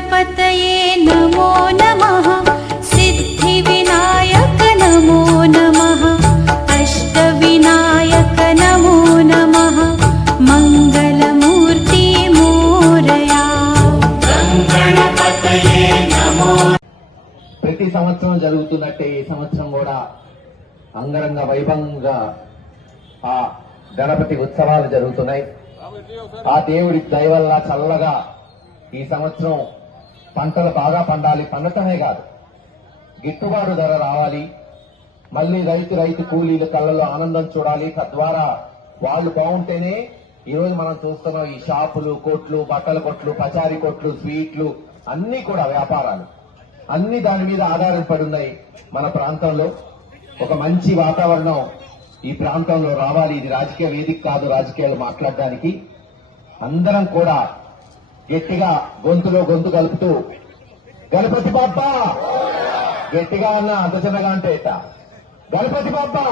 गणपतये नमो नमः। सिद्धिविनायक नमो नमः। अष्टविनायक नमो नमः। मङ्गलमूर्ति मोरया। गणपतये ప్రతి సంవత్సరం జరుగుతున్నట్టే ఈ సంవత్సరం కూడా అంగరంగ వైభవంగా ఆ గణపతి ఉత్సవాలు జరుగుతున్నాయి. ఆ దేవుడి దయవల్ల చల్లగా ఈ సంవత్సరం పంటలు బాగా పండాలి పండటమే కాదు. గిట్టుబాటు ధర రావాలి. మళ్ళీ రైతు రైతు కూలీల కళ్ళలో ఆనందం చూడాలి. తద్వారా వాళ్ళు బాగుంటేనే ఈరోజు మనం చూస్తున్నాం ఈ షాపులు కొట్లు బట్టల కొట్లు పచారీ కొట్లు స్వీట్లు అన్ని కూడా వ్యాపారాలు. అన్ని దాని మీద ఆధారపడి ఉన్నాయి మన ప్రాంతంలో. ఒక మంచి వాతావరణం ఈ ప్రాంతంలో రావాలి. ఇది రాజకీయ వేదిక కాదు రాజకీయాలు మాట్లాడడానికి. అందరం కూడా గట్టిగా గొంతులో గొంతు కలుపుతూ గణపతి బాబా గట్టిగా అన్న అంత చిన్నగా అంటే గణపతి బాబా